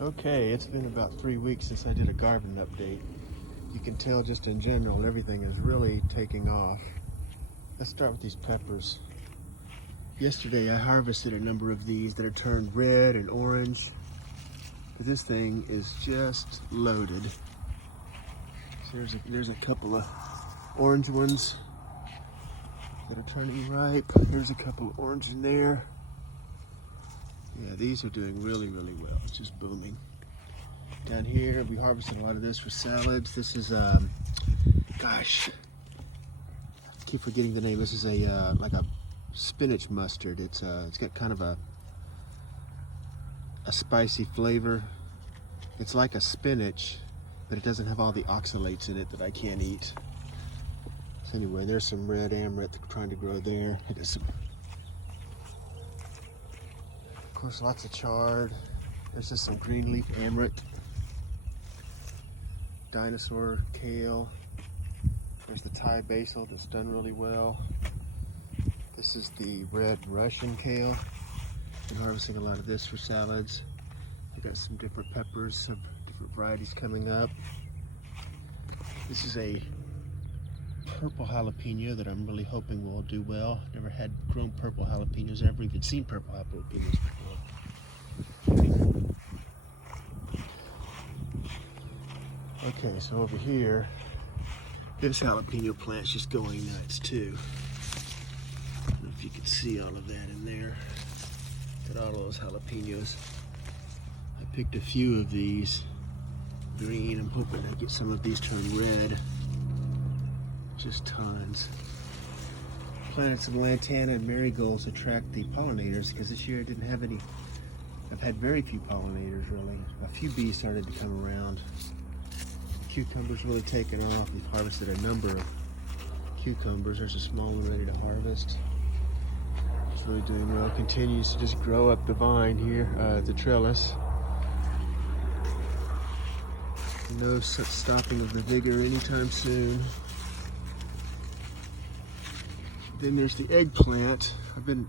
Okay, it's been about 3 weeks since I did a garden update. You can tell just in general everything is really taking off. Let's start with these peppers. Yesterday I harvested a number of these that are turned red and orange. But this thing is just loaded. So there's a couple of orange ones that are turning ripe. Here's a couple of orange in there. Yeah, these are doing really well. It's just booming. Down here, we harvested a lot of this for salads. This is, gosh, I keep forgetting the name. This is a like a spinach mustard. It's got kind of a spicy flavor. It's like a spinach, but it doesn't have all the oxalates in it that I can't eat. So anyway, there's some red amaranth trying to grow there. Of course, lots of chard. There's just some green leaf amaranth, dinosaur kale. There's the Thai basil that's done really well. This is the red Russian kale. Been harvesting a lot of this for salads. I got some different peppers, some different varieties coming up. This is a purple jalapeno that I'm really hoping will do well. Never had grown purple jalapenos, never even seen purple jalapenos before. Okay, so over here, this jalapeno plant's just going nuts too. I don't know if you can see all of that in there. Got all those jalapenos. I picked a few of these green. I'm hoping I get some of these turned red. Just tons. Planted some lantana and marigolds to attract the pollinators because this year I didn't have any. I've had very few pollinators really. A few bees started to come around. Cucumbers really taken off. We've harvested a number of cucumbers. There's a small one ready to harvest. It's really doing well. Continues to just grow up the vine here, the trellis. No stopping of the vigor anytime soon. Then there's the eggplant. I've been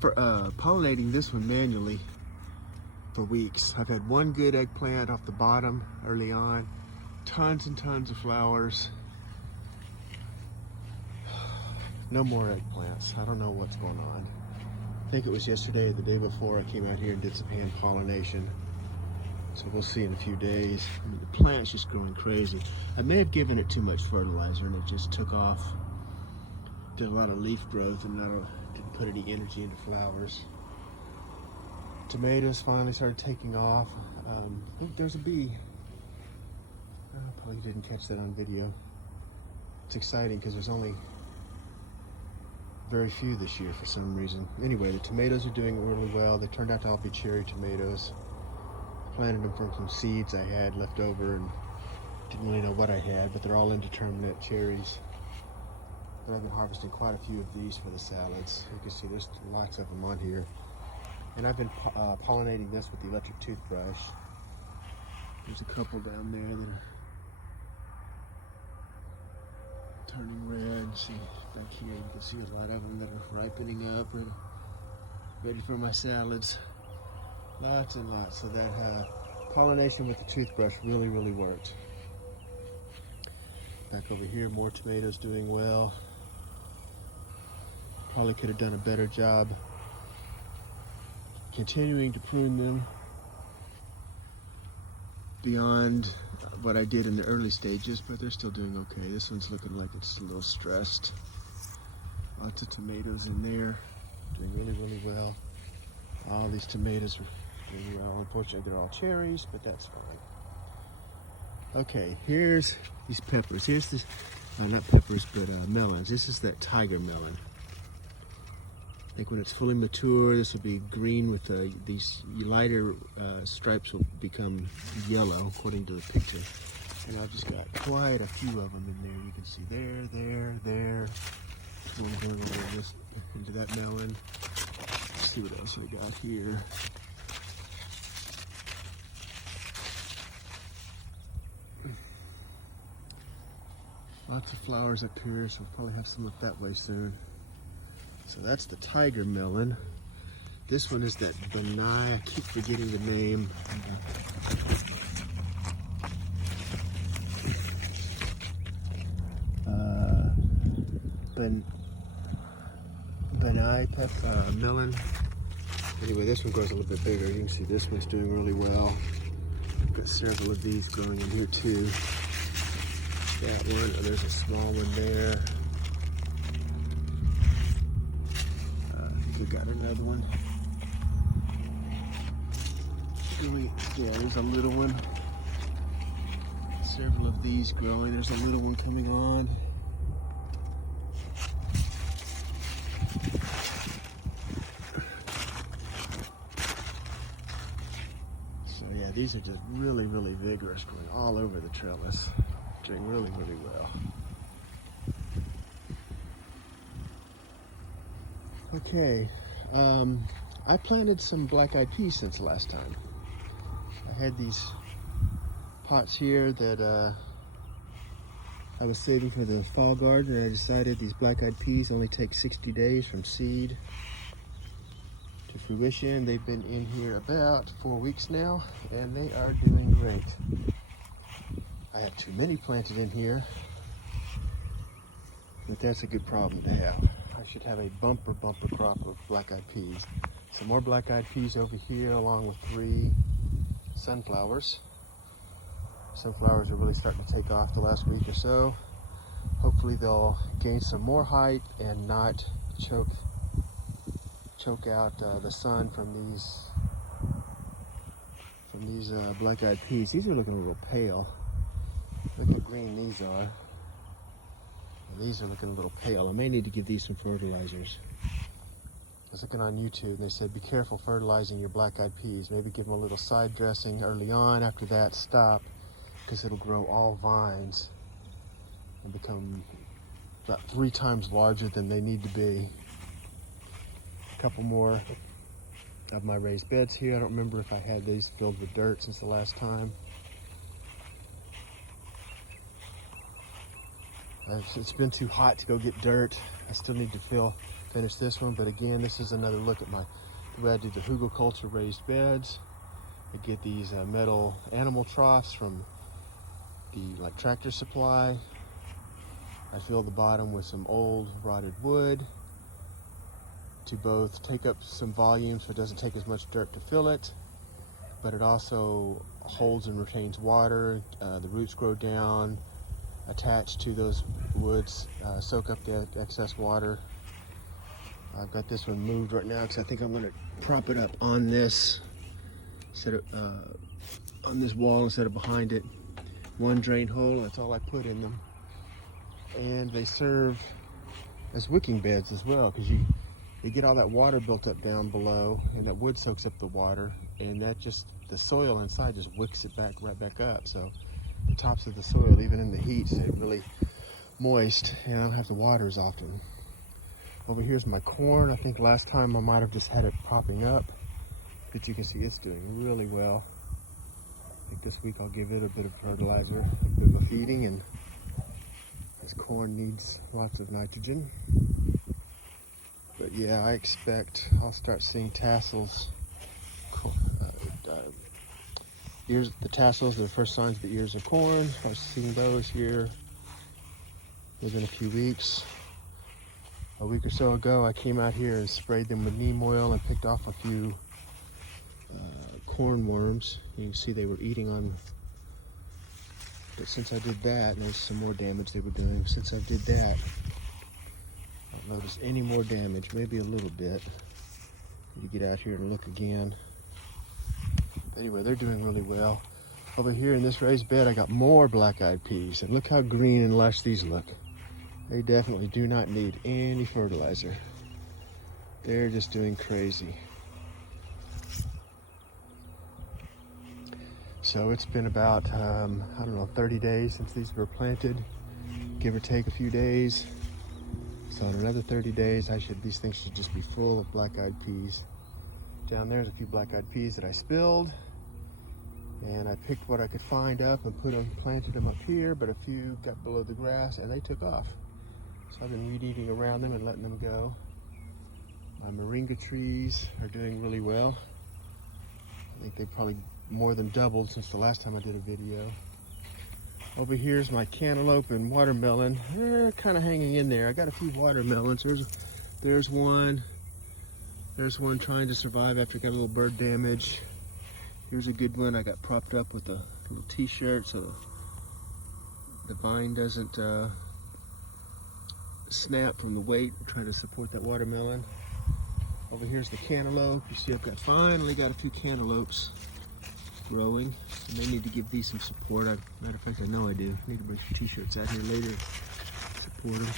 pollinating this one manually for weeks. I've had one good eggplant off the bottom early on. Tons and tons of flowers. No more eggplants. I don't know what's going on. I think it was yesterday or the day before I came out here and did some hand pollination. So we'll see in a few days. I mean, the plant's just growing crazy. I may have given it too much fertilizer and it just took off. Did a lot of leaf growth and didn't put any energy into flowers. Tomatoes finally started taking off. I think there's a bee. I probably didn't catch that on video. It's exciting because there's only very few this year for some reason. Anyway, the tomatoes are doing really well. They turned out to all be cherry tomatoes. I planted them from some seeds I had left over and didn't really know what I had, but they're all indeterminate cherries. But I've been harvesting quite a few of these for the salads. You can see there's lots of them on here. And I've been pollinating this with the electric toothbrush. There's a couple down there that are turning red. See back here, you can see a lot of them that are ripening up, ready for my salads. Lots and lots. So that pollination with the toothbrush really worked. Back over here, more tomatoes doing well. Probably could have done a better job continuing to prune them beyond what I did in the early stages, but they're still doing okay. This one's looking like it's a little stressed. Lots of tomatoes in there, doing really well. All these tomatoes are doing well. Unfortunately, they're all cherries, but that's fine. Okay, here's these peppers. Here's this, not peppers, but melons. This is that tiger melon. I think when it's fully mature, this will be green with these lighter stripes will become yellow, according to the picture. And I've just got quite a few of them in there. You can see there. Into that melon. Let's see what else we got here. Lots of flowers up here, so we'll probably have some up that way soon. So that's the tiger melon. This one is that bahanni. I keep forgetting the name. Bahanni pepper, melon. Anyway, this one grows a little bit bigger. You can see this one's doing really well. I've got several of these growing in here too. That one, oh, there's a small one there. I think we got another one. Yeah, there's a little one. Several of these growing. There's a little one coming on. So yeah, these are just really, really vigorous, growing all over the trellis. Doing really, really well. Okay, I planted some black-eyed peas since last time. I had these pots here that I was saving for the fall garden, and I decided these black-eyed peas only take 60 days from seed to fruition. They've been in here about 4 weeks now, and they are doing great. I had too many planted in here, but that's a good problem to have. I should have a bumper crop of black-eyed peas. Some more black-eyed peas over here, along with 3 sunflowers. Sunflowers are really starting to take off the last week or so. Hopefully they'll gain some more height and not choke out the sun from these black-eyed peas. These are looking a little pale. Look how green these are. And these are looking a little pale. I may need to give these some fertilizers. I was looking on YouTube and they said be careful fertilizing your black-eyed peas. Maybe give them a little side dressing early on. After that, stop, because it'll grow all vines and become about 3 times larger than they need to be. A couple more of my raised beds here. I don't remember if I had these filled with dirt since the last time. It's been too hot to go get dirt. I still need to finish this one, but again, this is another look at the way I do the huglekulture raised beds. I get these metal animal troughs from the Tractor Supply. I fill the bottom with some old rotted wood to both take up some volume so it doesn't take as much dirt to fill it, but it also holds and retains water. The roots grow down, attached to those woods, soak up the excess water. I've got this one moved right now because I think I'm going to prop it up on this on this wall instead of behind it. 1 drain hole, that's all I put in them. And they serve as wicking beds as well, because you get all that water built up down below, and that wood soaks up the water, and that the soil inside just wicks it right back up. So the tops of the soil, even in the heat, stay really moist, and I don't have to water as often. Over here's my corn. I think last time I might have just had it popping up, but you can see it's doing really well. I think this week I'll give it a bit of fertilizer, a bit of a feeding, and this corn needs lots of nitrogen. But yeah, I expect I'll start seeing tassels. The tassels are the first signs of the ears of corn. I've seen those here within a few weeks. A week or so ago, I came out here and sprayed them with neem oil and picked off a few corn worms. You can see they were eating on, but since I did that, and there's some more damage they were doing. Since I did that, I don't notice any more damage, maybe a little bit. Need to get out here and look again. Anyway, they're doing really well. Over here in this raised bed, I got more black-eyed peas, and look how green and lush these look. They definitely do not need any fertilizer. They're just doing crazy. So it's been about, 30 days since these were planted, give or take a few days. So in another 30 days, these things should just be full of black-eyed peas. Down there's a few black-eyed peas that I spilled, and I picked what I could find up and planted them up here, but a few got below the grass and they took off. So I've been weed eating around them and letting them go. My moringa trees are doing really well. I think they've probably more than doubled since the last time I did a video. Over here's my cantaloupe and watermelon. They're kind of hanging in there. I got a few watermelons. There's one. There's one trying to survive after it got a little bird damage. Here's a good one. I got propped up with a little t-shirt so the vine doesn't snap from the weight. I'm trying to support that watermelon. Over here's the cantaloupe. You see I've finally got a few cantaloupes growing. And they need to give these some support. Matter of fact, I know I do. I need to bring some t-shirts out here later to support them.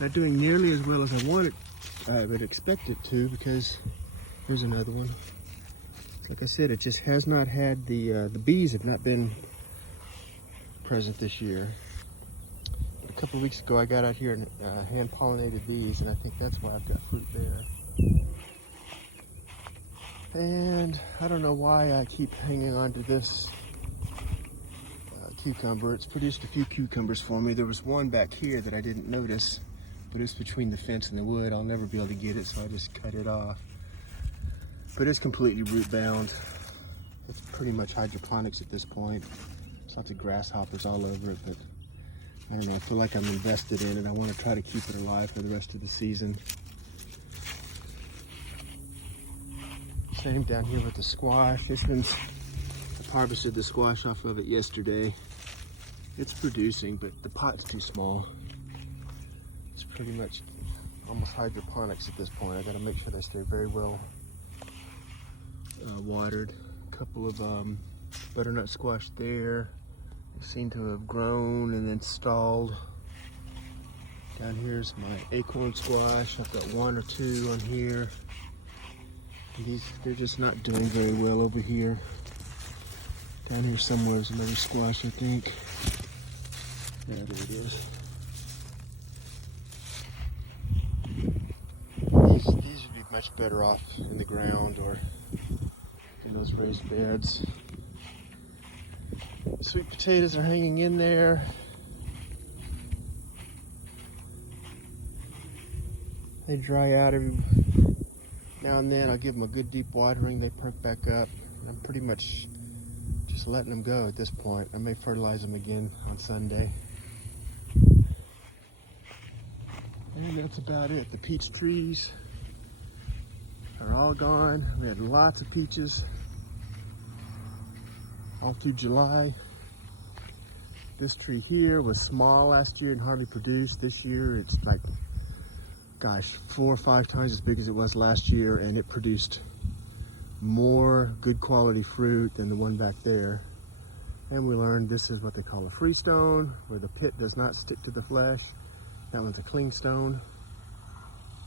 Not doing nearly as well as I would expect it to, because here's another one. Like I said, it just has not had the bees have not been present this year. But a couple of weeks ago I got out here and hand pollinated these, and I think that's why I've got fruit there. And I don't know why I keep hanging on to this cucumber. It's produced a few cucumbers for me. There was one back here that I didn't notice, but it's between the fence and the wood. I'll never be able to get it, so I just cut it off. But it's completely root bound. It's pretty much hydroponics at this point. There's lots of grasshoppers all over it, but I don't know, I feel like I'm invested in it. I want to try to keep it alive for the rest of the season. Same down here with the squash. I harvested the squash off of it yesterday. It's producing, but the pot's too small. It's pretty much almost hydroponics at this point. I gotta make sure they stay very well watered. A couple of butternut squash there. They seem to have grown and then stalled. Down here's my acorn squash. I've got one or two on here. They're just not doing very well over here. Down here somewhere is another squash, I think. Yeah, there it is. These would be much better off in the ground or in those raised beds. Sweet potatoes are hanging in there. They dry out every now and then. I'll give them a good deep watering. They perk back up. I'm pretty much just letting them go at this point. I may fertilize them again on Sunday. And that's about it. The peach trees are all gone. We had lots of peaches all through July. This tree here was small last year and hardly produced. This year it's like, gosh, 4 or 5 times as big as it was last year, and it produced more good quality fruit than the one back there. And we learned this is what they call a freestone, where the pit does not stick to the flesh. That one's a cling stone.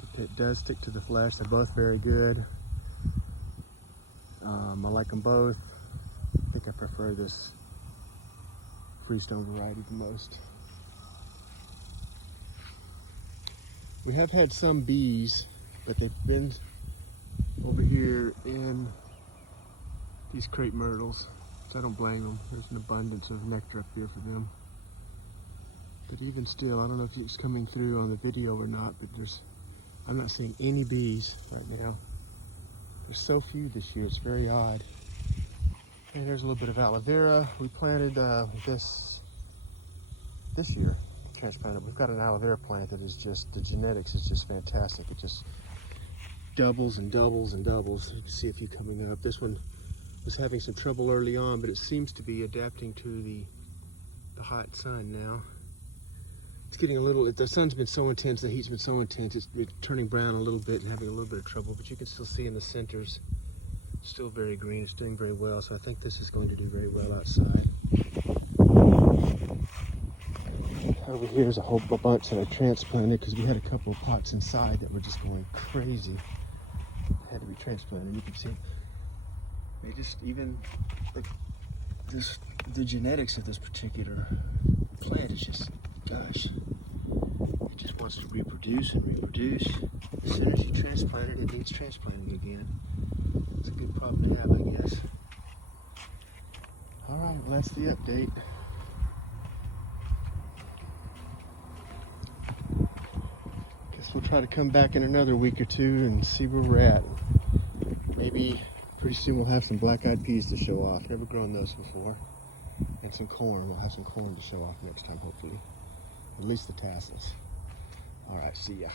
The pit does stick to the flesh. They're both very good. I like them both. I think I prefer this freestone variety the most. We have had some bees, but they've been over here in these crepe myrtles, so I don't blame them. There's an abundance of nectar up here for them. But even still, I don't know if it's coming through on the video or not, but I'm not seeing any bees right now. There's so few this year, it's very odd. And there's a little bit of aloe vera. We planted this year, transplanted. We've got an aloe vera plant that is just, the genetics is just fantastic. It just doubles and doubles and doubles. You can see a few coming up. This one was having some trouble early on, but it seems to be adapting to the hot sun now. It's getting a little, the sun's been so intense, the heat's been so intense, it's turning brown a little bit and having a little bit of trouble, but you can still see in the centers, it's still very green, it's doing very well, so I think this is going to do very well outside. Over here's a whole bunch that I transplanted because we had a couple of pots inside that were just going crazy. Had to be transplanted. You can see they just, even the genetics of this particular plant is just, gosh, it just wants to reproduce and reproduce. As soon as you transplant it, it needs transplanting again. It's a good problem to have, I guess. All right, well, that's the update. Guess we'll try to come back in another week or two and see where we're at. Maybe pretty soon we'll have some black-eyed peas to show off. Never grown those before. And some corn. We'll have some corn to show off next time, hopefully. At least the tassels. All right, see ya.